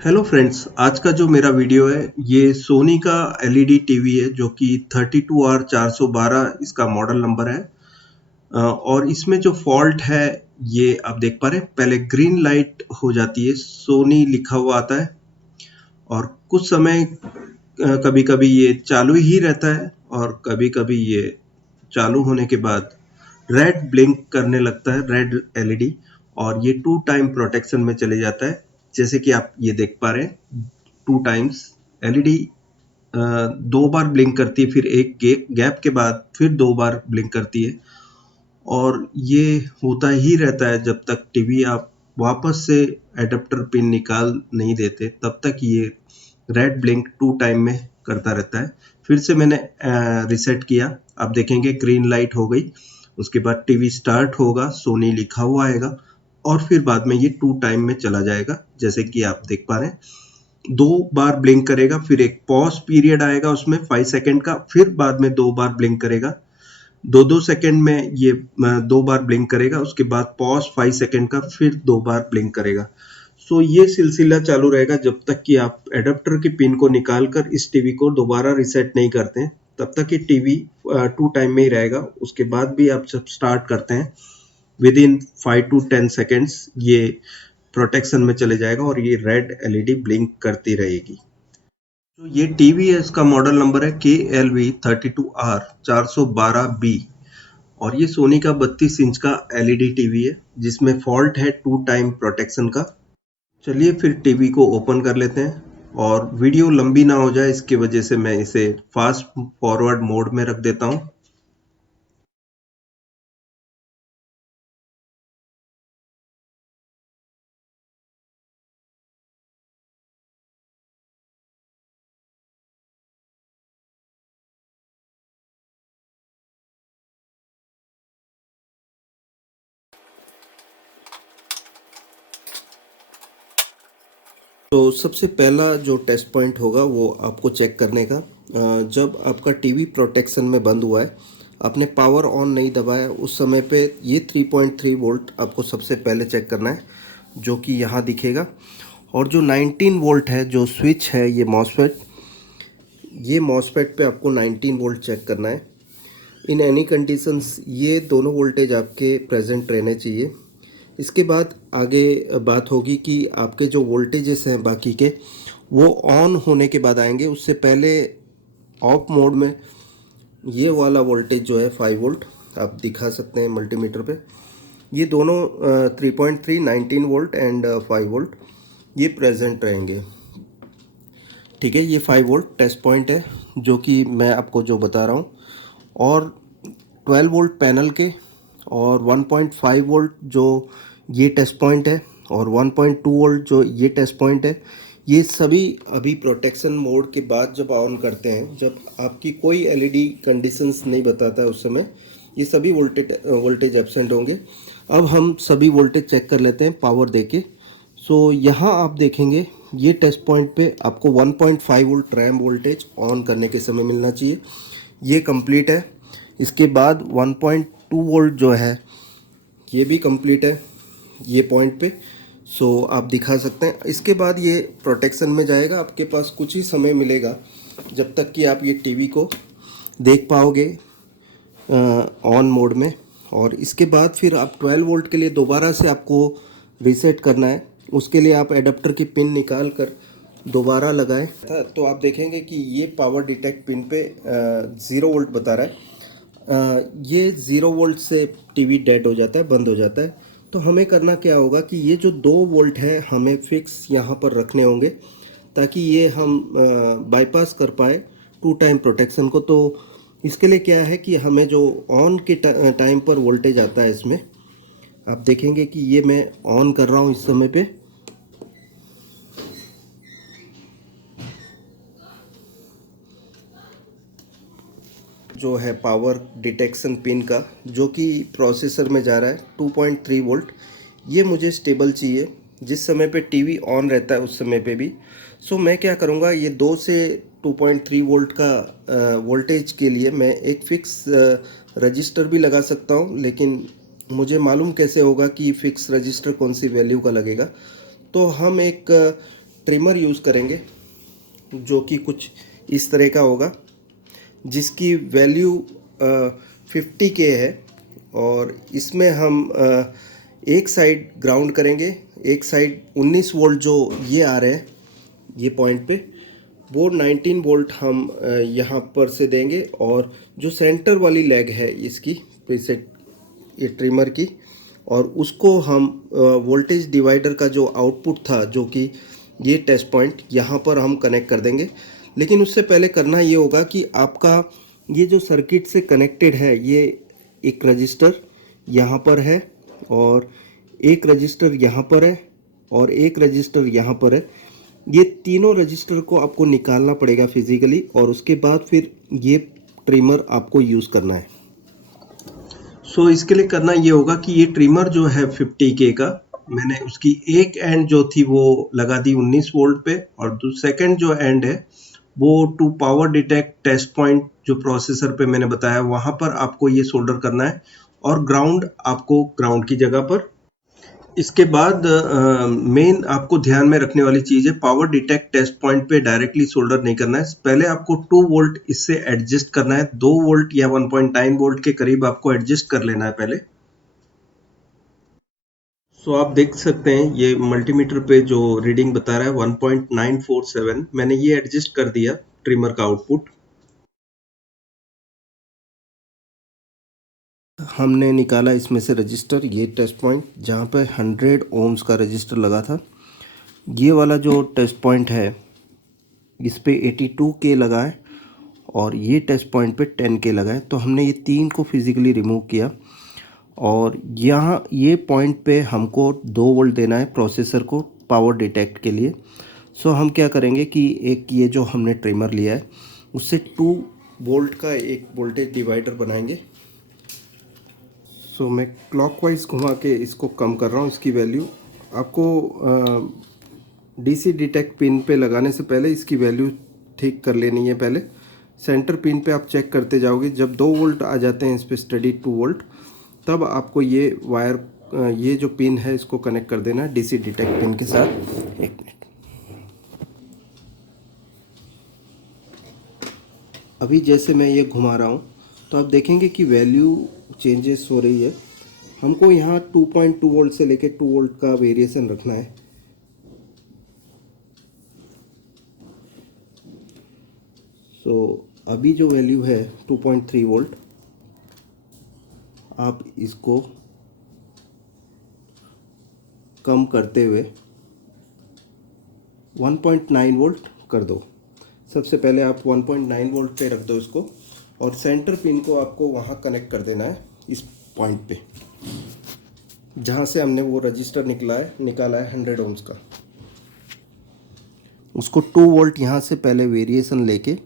Hello friends, आज का जो मेरा वीडियो है ये सोनी का एलईडी टीवी है जो कि 32R412 इसका मॉडल नंबर है। और इसमें जो फॉल्ट है ये आप देख पा रहे हैं, पहले ग्रीन लाइट हो जाती है, सोनी लिखा हुआ आता है और कुछ समय कभी कभी ये चालू ही रहता है और कभी कभी ये चालू होने के बाद रेड ब्लिंक करने लगता है, रेड एलईडी, और ये 2 टाइम प्रोटेक्शन में चले जाता है। जैसे कि आप ये देख पा रहे हैं, 2 टाइम्स एलईडी 2 बार ब्लिंक करती है, फिर एक गैप के बाद फिर 2 बार ब्लिंक करती है और ये होता ही रहता है जब तक टीवी आप वापस से एडाप्टर पिन निकाल नहीं देते, तब तक ये रेड ब्लिंक 2 टाइम में करता रहता है। फिर से मैंने रीसेट किया, आप देखेंगे ग्रीन लाइट हो गई, उसके बाद टीवी स्टार्ट होगा, सोनी लिखा हुआ आएगा और फिर बाद में ये 2 टाइम में चला जाएगा। जैसे कि आप देख पा रहे हैं, 2 बार ब्लिंक करेगा, फिर एक पॉज पीरियड आएगा उसमें 5 सेकंड का, फिर बाद में 2 बार ब्लिंक करेगा, 2-2 सेकंड में ये 2 बार ब्लिंक करेगा, उसके बाद पॉज 5 सेकंड का, फिर 2 बार ब्लिंक करेगा। सो ये सिलसिला चालू रहेगा जब तक कि आप एडाप्टर की पिन को निकाल कर इस टीवी को दोबारा रीसेट नहीं करते हैं, तब तक ये टीवी 2 टाइम में ही रहेगा। उसके बाद भी आप जब स्टार्ट करते हैं, विद इन 5 टू 10 सेकेंड्स ये प्रोटेक्शन में चले जाएगा और ये रेड एलईडी ब्लिंक करती रहेगी। तो ये टीवी है, इसका मॉडल नंबर है KLV32R412B और ये सोनी का 32 इंच का एलईडी टीवी है जिसमें फॉल्ट है 2 टाइम प्रोटेक्शन का। चलिए फिर टीवी को ओपन कर लेते हैं और वीडियो लंबी ना हो जाए इसकी वजह से मैं इसे फास्ट फॉरवर्ड मोड में रख देता हूँ। तो सबसे पहला जो टेस्ट पॉइंट होगा वो आपको चेक करने का, जब आपका टीवी प्रोटेक्शन में बंद हुआ है, आपने पावर ऑन नहीं दबाया, उस समय पे ये 3.3 वोल्ट आपको सबसे पहले चेक करना है, जो कि यहाँ दिखेगा। और जो 19 वोल्ट है, जो स्विच है, ये मॉसफेट पे आपको 19 वोल्ट चेक करना है। इन एनी कंडीशंस ये दोनों वोल्टेज आपके प्रेजेंट रहने चाहिए। इसके बाद आगे बात होगी कि आपके जो वोल्टेजेस हैं बाकी के, वो ऑन होने के बाद आएंगे। उससे पहले ऑफ मोड में ये वाला वोल्टेज जो है 5 वोल्ट आप दिखा सकते हैं मल्टीमीटर पे, ये दोनों 3.3 19 वोल्ट एंड 5 वोल्ट ये प्रेजेंट रहेंगे। ठीक है, ये 5 वोल्ट टेस्ट पॉइंट है जो कि मैं आपको जो बता रहा हूँ। और 12 वोल्ट पैनल के और 1.5 वोल्ट जो ये टेस्ट पॉइंट है और 1.2 वोल्ट जो ये टेस्ट पॉइंट है, ये सभी अभी प्रोटेक्शन मोड के बाद जब ऑन करते हैं, जब आपकी कोई एलईडी कंडीशंस नहीं बताता है उस समय, ये सभी वोल्टेज एब्सेंट होंगे। अब हम सभी वोल्टेज चेक कर लेते हैं पावर देके। सो यहाँ आप देखेंगे ये टेस्ट पॉइंट पे आपको 1.5 वोल्ट रैम वोल्टेज ऑन करने के समय मिलना चाहिए, ये कंप्लीट है। इसके बाद 1.2 वोल्ट जो है ये भी कंप्लीट है ये पॉइंट पे, सो आप दिखा सकते हैं। इसके बाद ये प्रोटेक्शन में जाएगा, आपके पास कुछ ही समय मिलेगा जब तक कि आप ये टीवी को देख पाओगे ऑन मोड में। और इसके बाद फिर आप 12 वोल्ट के लिए दोबारा से आपको रीसेट करना है। उसके लिए आप एडाप्टर की पिन निकाल कर दोबारा लगाएं तो आप देखेंगे कि ये पावर डिटेक्ट पिन पे 0 वोल्ट बता रहा है। ये 0 वोल्ट से टीवी डेड हो जाता है, बंद हो जाता है। तो हमें करना क्या होगा कि ये जो 2 वोल्ट है हमें फिक्स यहाँ पर रखने होंगे ताकि ये हम बाईपास कर पाए 2 टाइम प्रोटेक्शन को। तो इसके लिए क्या है कि हमें जो ऑन के टाइम पर वोल्टेज आता है, इसमें आप देखेंगे कि ये मैं ऑन कर रहा हूँ इस समय पे, जो है पावर डिटेक्शन पिन का, जो कि प्रोसेसर में जा रहा है 2.3 वोल्ट, ये मुझे स्टेबल चाहिए जिस समय पे टीवी ऑन रहता है उस समय पे भी। सो मैं क्या करूँगा, ये 2 से 2.3 वोल्ट का वोल्टेज के लिए मैं एक फिक्स रजिस्टर भी लगा सकता हूँ, लेकिन मुझे मालूम कैसे होगा कि फिक्स रजिस्टर कौन सी वैल्यू का लगेगा। तो हम एक ट्रिमर यूज़ करेंगे जो कि कुछ इस तरह का होगा, जिसकी वैल्यू 50K है। और इसमें हम एक साइड ग्राउंड करेंगे, एक साइड 19 वोल्ट जो ये आ रहे हैं ये पॉइंट पे, वो 19 वोल्ट हम यहाँ पर से देंगे। और जो सेंटर वाली लेग है इसकी प्रीसेट ये ट्रिमर की, और उसको हम वोल्टेज डिवाइडर का जो आउटपुट था, जो कि ये टेस्ट पॉइंट, यहाँ पर हम कनेक्ट कर देंगे। लेकिन उससे पहले करना ये होगा कि आपका ये जो सर्किट से कनेक्टेड है, ये एक रजिस्टर यहाँ पर है, और एक रजिस्टर यहाँ पर है, और एक रजिस्टर यहाँ पर है। ये तीनों रजिस्टर को आपको निकालना पड़ेगा फिजिकली, और उसके बाद फिर ये ट्रिमर आपको यूज़ करना है। सो इसके लिए करना ये होगा कि ये ट्रिमर जो है 50K का, मैंने उसकी एक एंड जो थी वो लगा दी 19 वोल्ट पे, और सेकंड जो एंड है वो to power detect test point जो प्रोसेसर पे मैंने बताया वहाँ पर आपको ये सोल्डर करना है, और ग्राउंड आपको ग्राउंड की जगह पर। इसके बाद मेन आपको ध्यान में रखने वाली चीज़ है, पावर डिटेक्ट टेस्ट पॉइंट पे डायरेक्टली सोल्डर नहीं करना है। पहले आपको 2 वोल्ट इससे एडजस्ट करना है, 2 वोल्ट या 1.9 वोल्ट के करीब आपको एडजस्ट कर लेना है पहले। सो आप देख सकते हैं ये मल्टीमीटर पे जो रीडिंग बता रहा है 1.947, मैंने ये एडजस्ट कर दिया ट्रिमर का आउटपुट। हमने निकाला इसमें से रजिस्टर, ये टेस्ट पॉइंट जहाँ पे 100 ओम्स का रजिस्टर लगा था। ये वाला जो टेस्ट पॉइंट है इस पे 82K लगा है, और ये टेस्ट पॉइंट पे 10K लगा है। तो हमने ये तीन को फिज़िकली रिमूव किया, और यहाँ ये पॉइंट पे हमको 2 वोल्ट देना है प्रोसेसर को पावर डिटेक्ट के लिए। सो हम क्या करेंगे कि एक ये जो हमने ट्रिमर लिया है उससे 2 वोल्ट का एक वोल्टेज डिवाइडर बनाएंगे। सो मैं क्लॉकवाइज घुमा के इसको कम कर रहा हूँ। इसकी वैल्यू आपको डीसी डिटेक्ट पिन पे लगाने से पहले इसकी वैल्यू ठीक कर लेनी है। पहले सेंटर पिन पे आप चेक करते जाओगे, जब 2 वोल्ट आ जाते हैं इस पर स्टडी 2 वोल्ट, तब आपको ये वायर ये जो पिन है इसको कनेक्ट कर देना है डीसी डिटेक्ट पिन के साथ। एक मिनट, अभी जैसे मैं ये घुमा रहा हूँ तो आप देखेंगे कि वैल्यू चेंजेस हो रही है। हमको यहाँ 2.2 वोल्ट से लेके 2 वोल्ट का वेरिएशन रखना है। सो अभी जो वैल्यू है 2.3 वोल्ट, आप इसको कम करते हुए 1.9 वोल्ट कर दो। सबसे पहले आप 1.9 वोल्ट पे रख दो इसको, और सेंटर पिन को आपको वहाँ कनेक्ट कर देना है इस पॉइंट पे जहाँ से हमने वो रजिस्टर निकाला है 100 ओम्स का। उसको 2 वोल्ट यहाँ से पहले वेरिएशन लेके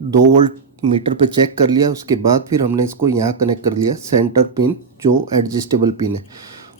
2 वोल्ट मीटर पे चेक कर लिया। उसके बाद फिर हमने इसको यहाँ कनेक्ट कर लिया सेंटर पिन जो एडजस्टेबल पिन है,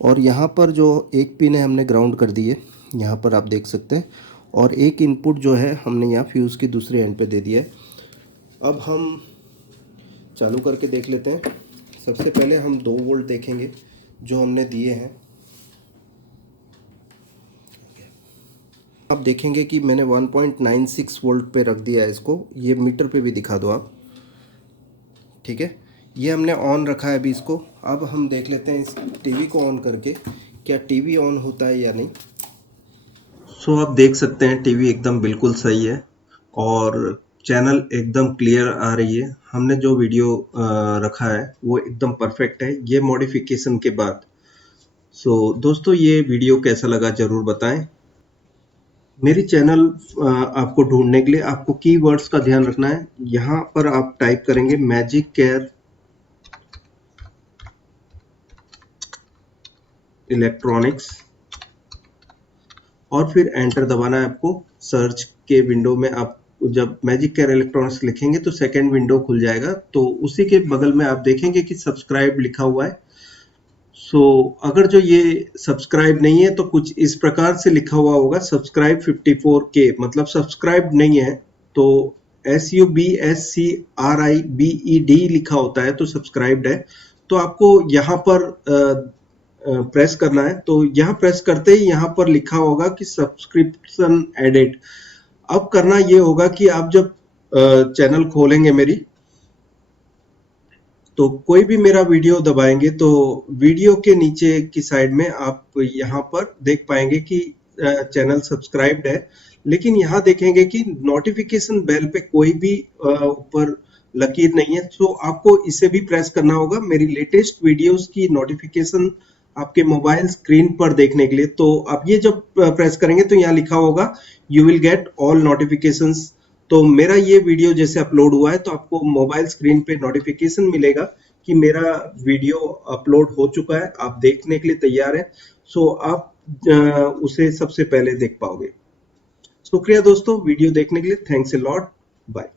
और यहाँ पर जो एक पिन है हमने ग्राउंड कर दी है, यहाँ पर आप देख सकते हैं। और एक इनपुट जो है हमने यहाँ फ्यूज़ की दूसरे एंड पे दे दिया है। अब हम चालू करके देख लेते हैं। सबसे पहले हम 2 वोल्ट देखेंगे जो हमने दिए हैं। आप देखेंगे कि मैंने 1.96 वोल्ट पे रख दिया है इसको। ये मीटर पे भी दिखा दो आप, ठीक है। ये हमने ऑन रखा है अभी इसको। अब हम देख लेते हैं इस टीवी को ऑन करके क्या टीवी ऑन होता है या नहीं। सो आप देख सकते हैं टीवी एकदम बिल्कुल सही है, और चैनल एकदम क्लियर आ रही है। हमने जो वीडियो रखा है वो एकदम परफेक्ट है ये मॉडिफिकेशन के बाद। सो दोस्तों, ये वीडियो कैसा लगा ज़रूर बताएं। मेरी चैनल आपको ढूंढने के लिए आपको कीवर्ड्स का ध्यान रखना है। यहाँ पर आप टाइप करेंगे मैजिक केयर इलेक्ट्रॉनिक्स, और फिर एंटर दबाना है आपको। सर्च के विंडो में आप जब मैजिक केयर इलेक्ट्रॉनिक्स लिखेंगे तो सेकंड विंडो खुल जाएगा। तो उसी के बगल में आप देखेंगे कि सब्सक्राइब लिखा हुआ है। सो अगर जो ये सब्सक्राइब नहीं है तो कुछ इस प्रकार से लिखा हुआ होगा सब्सक्राइब 54K, मतलब सब्सक्राइब नहीं है तो SUBSCRIBED लिखा होता है तो सब्सक्राइब्ड है। तो आपको यहाँ पर प्रेस करना है। तो यहाँ प्रेस करते ही यहाँ पर लिखा होगा कि सब्सक्रिप्शन एडेड। अब करना ये होगा कि आप जब चैनल खोलेंगे मेरी, तो कोई भी मेरा वीडियो दबाएंगे तो वीडियो के नीचे की साइड में आप यहाँ पर देख पाएंगे कि चैनल सब्सक्राइब्ड है, लेकिन यहाँ देखेंगे कि नोटिफिकेशन बेल पे कोई भी ऊपर लकीर नहीं है। तो आपको इसे भी प्रेस करना होगा मेरी लेटेस्ट वीडियोस की नोटिफिकेशन आपके मोबाइल स्क्रीन पर देखने के लिए। तो आप ये जब प्रेस करेंगे तो यहाँ लिखा होगा you will get all notifications. तो मेरा ये वीडियो जैसे अपलोड हुआ है तो आपको मोबाइल स्क्रीन पे नोटिफिकेशन मिलेगा कि मेरा वीडियो अपलोड हो चुका है, आप देखने के लिए तैयार हैं। सो आप उसे सबसे पहले देख पाओगे। शुक्रिया दोस्तों वीडियो देखने के लिए, थैंक्स अ लॉट, बाय।